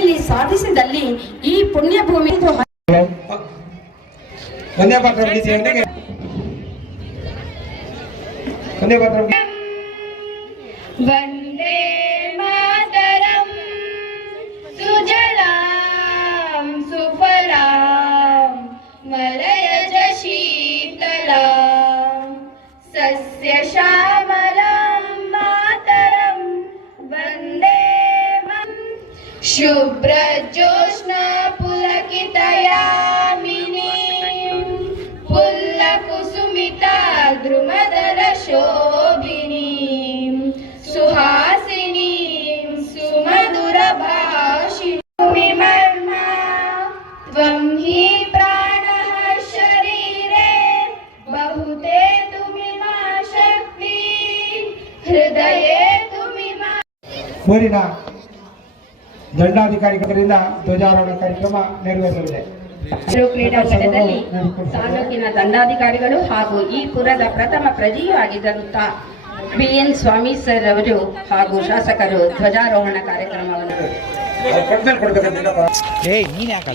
ಕಲೆಯಲ್ಲಿ ಸಾಧಿಸಿದಲ್ಲಿ ಈ ಪುಣ್ಯ ಭೂಮಿ ವಂದೇ ಮಾತರಂ ಸುಜಲಾಂ ಸುಫಲಾಂ ಮಲಯಜ ಶೀತಲಾಂ ಸಸ್ಯ ಶ್ಯಾಮಲಾಂ शुभ्रज्योत्स्नापुलकितयामिनीं पुल्लकुसुमिताद्रुमदलशोभिनीं सुहासिनीं सुमधुरभाषिमर्मा त्वं हि प्राणः शरीरे बहुते तुमि मा शक्ति। हृदये तुमि मा ದಂಡಾಧಿಕಾರಿಗಳಿಂದ ಧ್ವಜಾರೋಹಣ ಕಾರ್ಯಕ್ರಮ ನೆರವೇರಲಿದೆ. ಕ್ರೀಡಾಂಗಣದಲ್ಲಿ ತಾಲೂಕಿನ ದಂಡಾಧಿಕಾರಿಗಳು ಹಾಗೂ ಈ ಪುರದ ಪ್ರಥಮ ಪ್ರಜೆಯೂ ಆಗಿದ್ದಂತ ಬಿ ಎನ್ ಸ್ವಾಮಿ ಸರ್ ಅವರು ಹಾಗೂ ಶಾಸಕರು ಧ್ವಜಾರೋಹಣ ಕಾರ್ಯಕ್ರಮವನ್ನು ನೀನ್ ಯಾಕೆ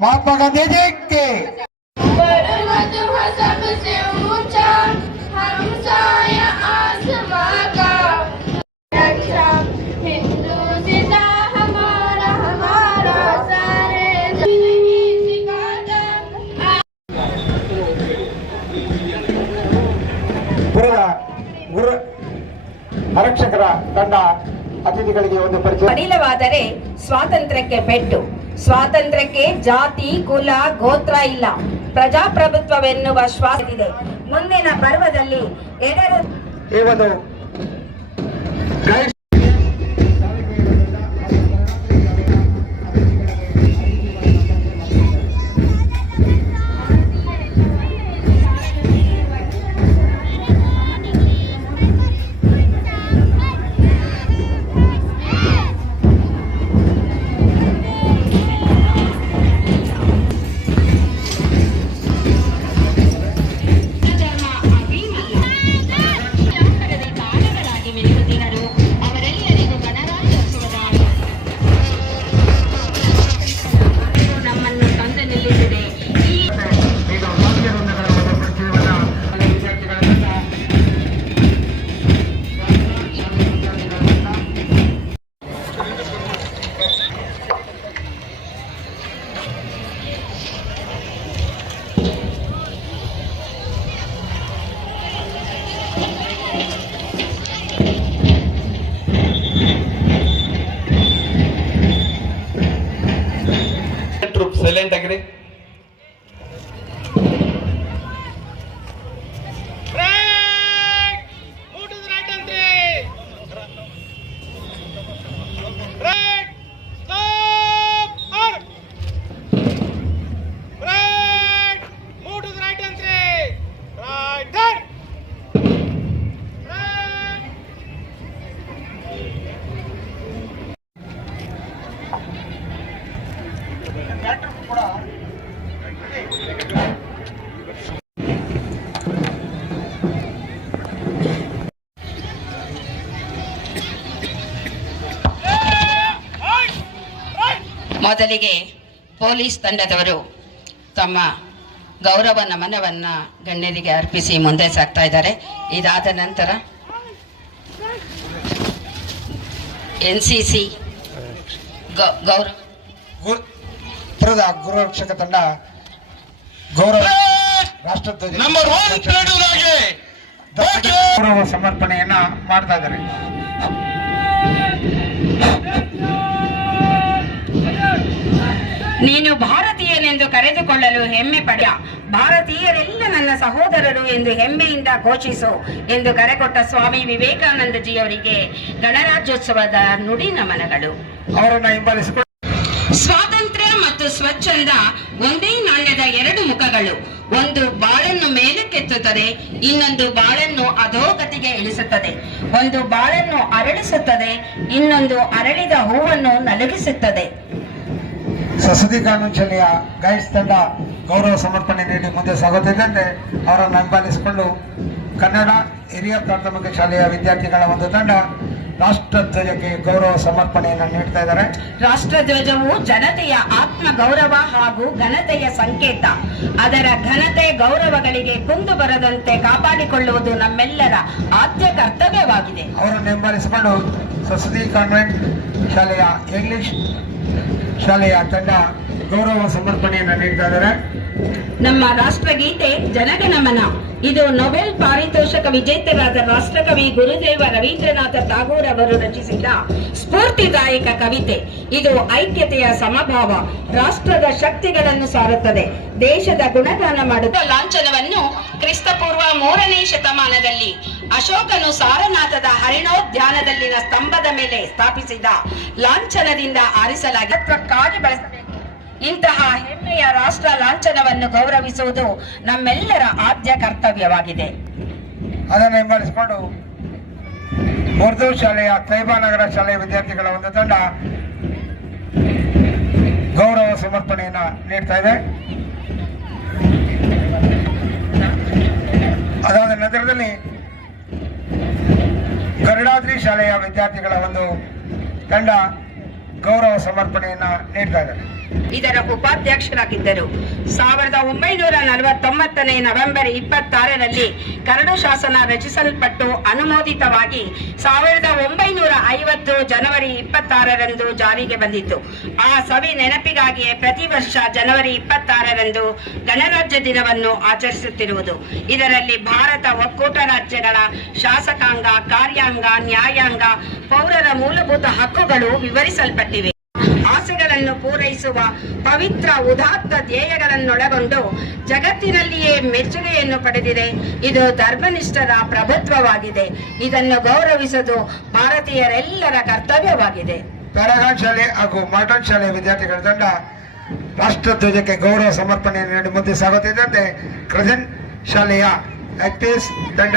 ಮಹಾತ್ಮ ಗಾಂಧೀಜಿ ಪುರದ ಗುರು ಅರಕ್ಷಕರ ತಂಡ ಅತಿಥಿಗಳಿಗೆ ಒಂದು ಪರಿಚಯ. ಅನಿಲವಾದರೆ ಸ್ವಾತಂತ್ರ್ಯಕ್ಕೆ ಪೆಟ್ಟು. ಸ್ವಾತಂತ್ರ್ಯಕ್ಕೆ ಜಾತಿ ಕುಲ ಗೋತ್ರ ಇಲ್ಲ. ಪ್ರಜಾಪ್ರಭುತ್ವವೆನ್ನುವ ಶ್ವಾಸವಿದೆ. ಮುಂದಿನ ಪರ್ವದಲ್ಲಿ ಎಡರು ಮೊದಲಿಗೆ ಪೊಲೀಸ್ ತಂಡದವರು ತಮ್ಮ ಗೌರವ ನಮನವನ್ನು ಗಣ್ಯರಿಗೆ ಅರ್ಪಿಸಿ ಮುಂದೆ ಸಾಗ್ತಾ ಇದ್ದಾರೆ. ಇದಾದ ನಂತರ ಎನ್ ಸಿ ಸಿ ಗೌರವ ಗು- ಪುರದ ಗುರುರಕ್ಷಕ ತಂಡ ಗೌರವ ಗೌರವ ಸಮರ್ಪಣೆಯನ್ನ ಮಾಡ್ತಾ ಇದ್ದಾರೆ. ನೀನು ಭಾರತೀಯನೆಂದು ಕರೆದುಕೊಳ್ಳಲು ಹೆಮ್ಮೆ ಪಡೆಯ ಭಾರತೀಯರೆಲ್ಲ ನನ್ನ ಸಹೋದರರು ಎಂದು ಹೆಮ್ಮೆಯಿಂದ ಘೋಷಿಸು ಎಂದು ಕರೆಕೊಟ್ಟ ಸ್ವಾಮಿ ವಿವೇಕಾನಂದಜಿಯವರಿಗೆ ಗಣರಾಜ್ಯೋತ್ಸವದ ನುಡಿ ನಮನಗಳು. ಸ್ವಾತಂತ್ರ್ಯ ಮತ್ತು ಸ್ವಚ್ಛಂದ ಒಂದೇ ನಾಣ್ಯದ ಎರಡು ಮುಖಗಳು. ಒಂದು ಬಾಳನ್ನು ಮೇಲಕ್ಕೆತ್ತುತ್ತದೆ ಇನ್ನೊಂದು ಬಾಳನ್ನು ಅಧೋಗತಿಗೆ ಇಳಿಸುತ್ತದೆ. ಒಂದು ಬಾಳನ್ನು ಅರಳಿಸುತ್ತದೆ ಇನ್ನೊಂದು ಅರಳಿದ ಹೂವನ್ನು ನಲುಗಿಸುತ್ತದೆ. ಸಸದಿ ಶಾಲೆಯ ಗೈಡ್ಸ್ ತಂಡ ಗೌರವ ಸಮರ್ಪಣೆ ನೀಡಿ ಮುಂದೆ ಸಾಗುತ್ತಿದ್ದಂತೆ ಅವರನ್ನು ಹಿಂಬಾಲಿಸಿಕೊಂಡು ಕನ್ನಡ ಹಿರಿಯ ಪ್ರಾಥಮಿಕ ಶಾಲೆಯ ವಿದ್ಯಾರ್ಥಿಗಳ ಒಂದು ತಂಡ ರಾಷ್ಟ್ರಧ್ವಜಕ್ಕೆ ಗೌರವ ಸಮರ್ಪಣೆಯನ್ನು ನೀಡ್ತಾ ಇದ್ದಾರೆ. ರಾಷ್ಟ್ರಧ್ವಜವು ಜನತೆಯ ಆತ್ಮ ಗೌರವ ಹಾಗೂ ಘನತೆಯ ಸಂಕೇತ. ಅದರ ಘನತೆ ಗೌರವಗಳಿಗೆ ಕುಂದು ಬರದಂತೆ ಕಾಪಾಡಿಕೊಳ್ಳುವುದು ನಮ್ಮೆಲ್ಲರ ಆದ್ಯ ಕರ್ತವ್ಯವಾಗಿದೆ. ಅವರನ್ನು ಬೆಂಬಲಿಸಿಕೊಂಡು ಸಸದಿ ಕಾನ್ವೆಂಟ್ ಶಾಲೆಯ ಇಂಗ್ಲಿಷ್ ಶಾಲೆಯ ತಂಡ ಗೌರವ ಸಮರ್ಪಣೆಯನ್ನು ನೀಡ್ತಾ ಇದ್ದಾರೆ. ನಮ್ಮ ರಾಷ್ಟ್ರಗೀತೆ ಜನಗಣಮನ ಇದು ನೊಬೆಲ್ ಪಾರಿತೋಷಕ ವಿಜೇತರಾದ ರಾಷ್ಟ್ರಕವಿ ಗುರುದೇವ ರವೀಂದ್ರನಾಥ ಟಾಗೋರ್ ಅವರು ರಚಿಸಿದ ಸ್ಫೂರ್ತಿದಾಯಕ ಕವಿತೆ. ಇದು ಐಕ್ಯತೆಯ ಸಮಭಾವ, ರಾಷ್ಟ್ರದ ಶಕ್ತಿಗಳನ್ನು ಸಾರುತ್ತದೆ. ದೇಶದ ಗುಣಗಾನ ಮಾಡುವ ಲಾಂಛನವನ್ನು ಕ್ರಿಸ್ತಪೂರ್ವ ಮೂರನೇ ಶತಮಾನದಲ್ಲಿ ಅಶೋಕನು ಸಾರನಾಥದ ಹರಿಣೋದ್ಯಾನದಲ್ಲಿನ ಸ್ತಂಭದ ಮೇಲೆ ಸ್ಥಾಪಿಸಿದ ಲಾಂಛನದಿಂದ ಆರಿಸಲಾಗಿ ಬಳಸಬೇಕು. ಇಂತಹ ಹೆಮ್ಮೆಯ ರಾಷ್ಟ್ರ ಲಾಂಛನವನ್ನು ಗೌರವಿಸುವುದು ನಮ್ಮೆಲ್ಲರ ಆದ್ಯ ಕರ್ತವ್ಯವಾಗಿದೆ. ಅದನ್ನು ಹಿಂಬಾಲಿಸಿಕೊಂಡು ಉರ್ದು ಶಾಲೆಯ ತೈಬಾನಗರ ಶಾಲೆಯ ವಿದ್ಯಾರ್ಥಿಗಳ ಒಂದು ತಂಡ ಗೌರವ ಸಮರ್ಪಣೆಯನ್ನ ನೀಡ್ತಾ ಇದೆ. ಅದಾದ ನಂತರದಲ್ಲಿ ಗರುಡಾದ್ರಿ ಶಾಲೆಯ ವಿದ್ಯಾರ್ಥಿಗಳ ಒಂದು ತಂಡ ಗೌರವ ಸಮರ್ಪಣೆಯನ್ನ ನೀಡ್ತಾ ಇದೆ. ಇದರ ಉಪಾಧ್ಯಕ್ಷರಾಗಿದ್ದರು. ಸಾವಿರದ ಒಂಬೈನೂರ ನಲವತ್ತೊಂಬತ್ತನೇ ನವೆಂಬರ್ ಇಪ್ಪತ್ತಾರರಲ್ಲಿ ಕರಡು ಶಾಸನ ರಚಿಸಲ್ಪಟ್ಟು ಅನುಮೋದಿತವಾಗಿ ಸಾವಿರದ ಒಂಬೈನೂರ ಐವತ್ತು ಜನವರಿ ಇಪ್ಪತ್ತಾರರಂದು ಜಾರಿಗೆ ಬಂದಿತ್ತು. ಆ ಸವಿ ನೆನಪಿಗಾಗಿಯೇ ಪ್ರತಿ ವರ್ಷ ಜನವರಿ ಇಪ್ಪತ್ತಾರರಂದು ಗಣರಾಜ್ಯ ದಿನವನ್ನು ಆಚರಿಸುತ್ತಿರುವುದು. ಇದರಲ್ಲಿ ಭಾರತ ಒಕ್ಕೂಟ ರಾಜ್ಯಗಳ ಶಾಸಕಾಂಗ, ಕಾರ್ಯಾಂಗ, ನ್ಯಾಯಾಂಗ, ಪೌರರ ಮೂಲಭೂತ ಹಕ್ಕುಗಳು ವಿವರಿಸಲ್ಪಟ್ಟಿವೆ. ಆಸೆಗಳನ್ನು ಪೂರೈಸುವ ಪವಿತ್ರ, ಉದಾತ್ತ ಧ್ಯೇಯಗಳನ್ನೊಳಗೊಂಡು ಜಗತ್ತಿನಲ್ಲಿಯೇ ಮೆಚ್ಚುಗೆಯನ್ನು ಪಡೆದಿದೆ. ಇದು ಧರ್ಮನಿಷ್ಠರ ಪ್ರಭುತ್ವವಾಗಿದೆ. ಇದನ್ನು ಗೌರವಿಸುವುದು ಭಾರತೀಯರೆಲ್ಲರ ಕರ್ತವ್ಯವಾಗಿದೆ. ಪ್ಯಾರಾಗಾನ್ ಶಾಲೆ ಹಾಗೂ ಮಾರ್ಟನ್ ಶಾಲೆ ವಿದ್ಯಾರ್ಥಿಗಳ ತಂಡ ರಾಷ್ಟ್ರಧ್ವಜಕ್ಕೆ ಗೌರವ ಸಮರ್ಪಣೆ ನೀಡಿ ಮುಂದೆ ಸಾಗುತ್ತಿದ್ದಂತೆ ಕ್ರಜನ್ ಶಾಲೆಯ ಐಪಿಎಸ್ ತಂಡ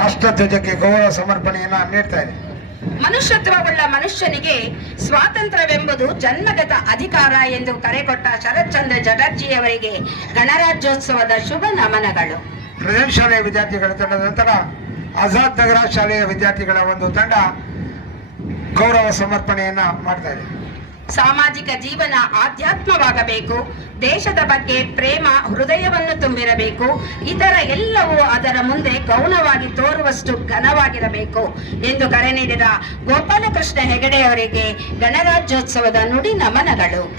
ರಾಷ್ಟ್ರಧ್ವಜಕ್ಕೆ ಗೌರವ ಸಮರ್ಪಣೆಯನ್ನು ನೀಡ್ತಾ ಇದೆ. ಮನುಷ್ಯತ್ವವುಳ್ಳ ಮನುಷ್ಯನಿಗೆ ಸ್ವಾತಂತ್ರ್ಯವೆಂಬುದು ಜನ್ಮಗತ ಅಧಿಕಾರ ಎಂದು ಕರೆ ಕರೆಕೊಟ್ಟ ಶರತ್ಚಂದ್ರ ಚಟರ್ಜಿಯವರಿಗೆ ಗಣರಾಜ್ಯೋತ್ಸವದ ಶುಭ ನಮನಗಳು. ಕ್ರಜನ್ ಶಾಲೆಯ ವಿದ್ಯಾರ್ಥಿಗಳ ತಂಡದ ನಂತರ ಆಜಾದ್ ನಗರ ಶಾಲೆಯ ವಿದ್ಯಾರ್ಥಿಗಳ ಒಂದು ತಂಡ ಗೌರವ ಸಮರ್ಪಣೆಯನ್ನ ಮಾಡ್ತಾ ಇದೆ. ಸಾಮಾಜಿಕ ಜೀವನ ಆಧ್ಯಾತ್ಮವಾಗಬೇಕು. ದೇಶದ ಬಗ್ಗೆ ಪ್ರೇಮ ಹೃದಯವನ್ನು ತುಂಬಿರಬೇಕು. ಇತರ ಎಲ್ಲವೂ ಅದರ ಮುಂದೆ ಗೌಣವಾಗಿ ತೋರುವಷ್ಟು ಘನವಾಗಿರಬೇಕು ಎಂದು ಕರೆ ನೀಡಿದ ಗೋಪಾಲಕೃಷ್ಣ ಹೆಗಡೆಯವರಿಗೆ ಗಣರಾಜ್ಯೋತ್ಸವದ ನುಡಿ ನಮನಗಳು.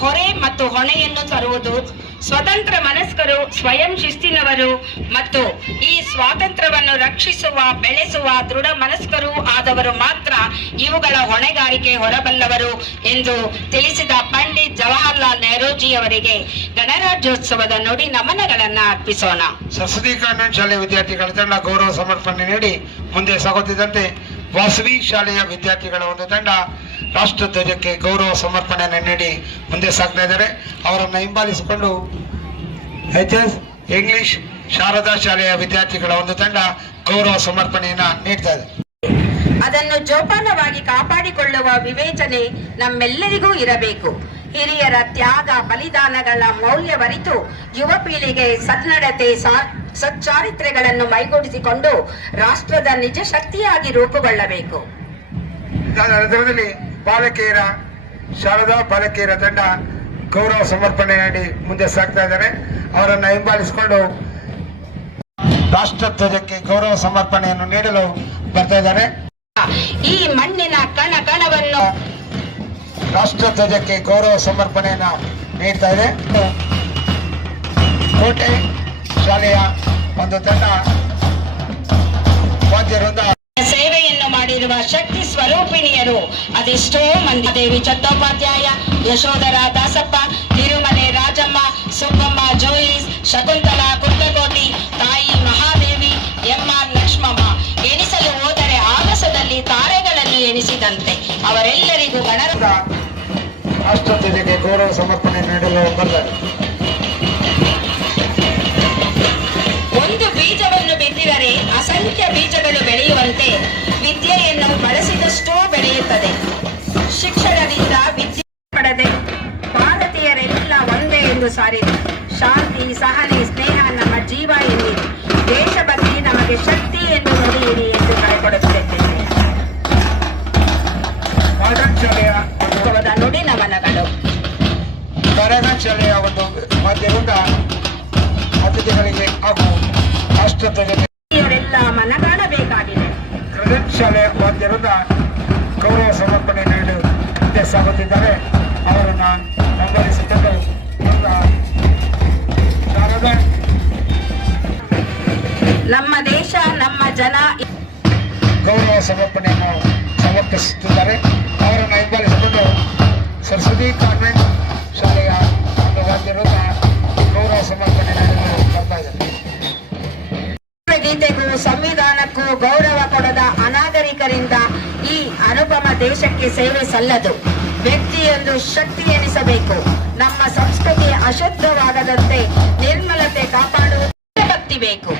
ಹೊರೆ ಮತ್ತು ಹೊಣೆಯನ್ನು ತರುವುದು ಸ್ವತಂತ್ರ ಮನಸ್ಕರು, ಸ್ವಯಂ ಶಿಸ್ತಿನವರು ಮತ್ತು ಈ ಸ್ವಾತಂತ್ರ್ಯವನ್ನು ರಕ್ಷಿಸುವ, ಬೆಳೆಸುವ ದೃಢ ಮನಸ್ಕರು ಆದವರು ಮಾತ್ರ ಇವುಗಳ ಹೊಣೆಗಾರಿಕೆ ಹೊರಬಲ್ಲವರು ಎಂದು ತಿಳಿಸಿದ ಪಂಡಿತ್ ಜವಾಹರ್ಲಾಲ್ ನೆಹರೂಜಿಯವರಿಗೆ ಗಣರಾಜ್ಯೋತ್ಸವದ ನುಡಿ ನಮನಗಳನ್ನ ಅರ್ಪಿಸೋಣ. ಸರಸ್ವತಿ ಕಾನ್ವೆಂಟ್ ಶಾಲೆ ವಿದ್ಯಾರ್ಥಿಗಳ ತಂಡ ಗೌರವ ಸಮರ್ಪಣೆ ನೀಡಿ ಮುಂದೆ ಸಾಗುತ್ತಿದ್ದಂತೆ ವಾಸವಿ ಶಾಲೆಯ ವಿದ್ಯಾರ್ಥಿಗಳ ಒಂದು ತಂಡ ರಾಷ್ಟ್ರಧ್ವಜಕ್ಕೆ ಗೌರವ ಸಮರ್ಪಣೆಯನ್ನು ನೀಡಿ ಮುಂದೆ ಸಾಗ್ತಾ ಇದ್ದಾರೆ. ಅವರನ್ನು ಹಿಂಬಾಲಿಸಿಕೊಂಡು ಎಚ್ ಎಸ್ ಇಂಗ್ಲಿಷ್, ಶಾರದಾ ಶಾಲೆಯ ವಿದ್ಯಾರ್ಥಿಗಳ ಒಂದು ತಂಡ ಗೌರವ ಸಮರ್ಪಣೆಯನ್ನ ನೀಡ್ತಾ ಅದನ್ನು ಜೋಪಾನವಾಗಿ ಕಾಪಾಡಿಕೊಳ್ಳುವ ವಿವೇಚನೆ ನಮ್ಮೆಲ್ಲರಿಗೂ ಇರಬೇಕು. ಹಿರಿಯರ ತ್ಯಾಗ ಬಲಿದಾನಗಳ ಮೌಲ್ಯವರಿತು ಯುವ ಪೀಳಿಗೆ ಸನ್ನಡತೆ ಸಚ್ಚಾರಿತ್ರ್ಯಗಳನ್ನು ಮೈಗೂಡಿಸಿಕೊಂಡು ರಾಷ್ಟ್ರದ ನಿಜ ಶಕ್ತಿಯಾಗಿ ರೂಪುಗೊಳ್ಳಬೇಕು. ಬಾಲಕಿಯರ ಶಾರದಾ ಬಾಲಕಿಯರ ತಂಡ ಗೌರವ ಸಮರ್ಪಣೆ ಮಾಡಿ ಮುಂದೆ ಸಾಗ್ತಾ ಇದ್ದಾರೆ. ಅವರನ್ನು ಹಿಂಬಾಲಿಸಿಕೊಂಡು ರಾಷ್ಟ್ರಧ್ವಜಕ್ಕೆ ಗೌರವ ಸಮರ್ಪಣೆಯನ್ನು ನೀಡಲು ಬರ್ತಾ ಇದ್ದಾರೆ. ಈ ಮಣ್ಣಿನ ಕಣ ಕಣವನ್ನು ರಾಷ್ಟ್ರಧ್ವಜಕ್ಕೆ ಗೌರವ ಸಮರ್ಪಣೆಯನ್ನು ನೀಡ್ತಾ ಇದೆ. ಕೋಟೆ ಶಾಲೆಯ ಒಂದು ತಂಡ ಸೇವೆಯನ್ನು ಮಾಡಿರುವ ಶಕ್ತಿ ಸ್ವರೂಪಿಣಿಯರು ಅದೆಷ್ಟೋ ಮಂದಿ. ದೇವಿ ಚಟ್ಟೋಪಾಧ್ಯಾಯ ಯಶೋಧರ ದಾಸಪ್ಪ ತಿರುಮಲೆ ರಾಜಮ್ಮ ಸುಬ್ಬಮ್ಮ ಜೋಯಿಸ್ ಶಕುಂತಲಾ ಕುಂದಕೋಟಿ ತಾಯಿ ಮಹಾದೇವಿ ಎಂಆರ್ ಲಕ್ಷ್ಮಮ್ಮ. ಎಣಿಸಲು ಹೋದರೆ ಆಗಸದಲ್ಲಿ ತಾರೆಗಳನ್ನು ಎಣಿಸಿದಂತೆ ಅವರೆಲ್ಲರಿಗೂ ಗಣರ ಅಷ್ಟೊಂದು ಗೌರವ ಸಮರ್ಪಣೆ ನೀಡಲು ಬರ್ತಾರೆ ಬಿತ್ತಿದರೆ ಅಸಂಖ್ಯ ಬೀಜಗಳು ಬೆಳೆಯುವಂತೆ ವಿದ್ಯೆಯನ್ನು ಬಳಸಿದಷ್ಟೋ ಬೆಳೆಯುತ್ತದೆ. ಶಿಕ್ಷಣದಿಂದ ವಿದ್ಯೆ ಪಡೆದೆ ಭಾರತೀಯರೆಲ್ಲ ಒಂದೇ ಎಂದು ಸಾರಿದೆ. ಶಾಂತಿ, ಸಹನೆ, ಸ್ನೇಹ ನಮ್ಮ ಜೀವ ಎಂದಿದೆ ದೇಶಭಕ್ತಿ ನಮಗೆ ನಮ್ಮ ದೇಶ ನಮ್ಮ ಜನ ಗೌರವ ಸಮರ್ಪಣೆಯನ್ನು ಸಮರ್ಪಿಸುತ್ತಿದ್ದಾರೆ. ಅವರನ್ನು ಹಿಂಬಾಲಿಸಿಕೊಂಡು ಸರಸ್ವತಿ ಕಾನ್ವೆಂಟ್ ಶಾಲೆಯ ಗೌರವ ಸಮರ್ಪಣೆ ಗೀತೆಗಳು ಸಂವಿಧಾನಕ್ಕೂ ಗೌರವ ಕೊಡದ ಅನಾಗರಿಕರಿಂದ ಈ ಅನುಪಮ ದೇಶಕ್ಕೆ ಸೇವೆ ಸಲ್ಲದು. ವ್ಯಕ್ತಿಯೊಂದು ಶಕ್ತಿ ಎನಿಸಬೇಕು. ನಮ್ಮ ಸಂಸ್ಕೃತಿ ಅಶುದ್ಧವಾಗದಂತೆ ನಿರ್ಮಲತೆ ಕಾಪಾಡುವುದು ಭಕ್ತಿ ಬೇಕು.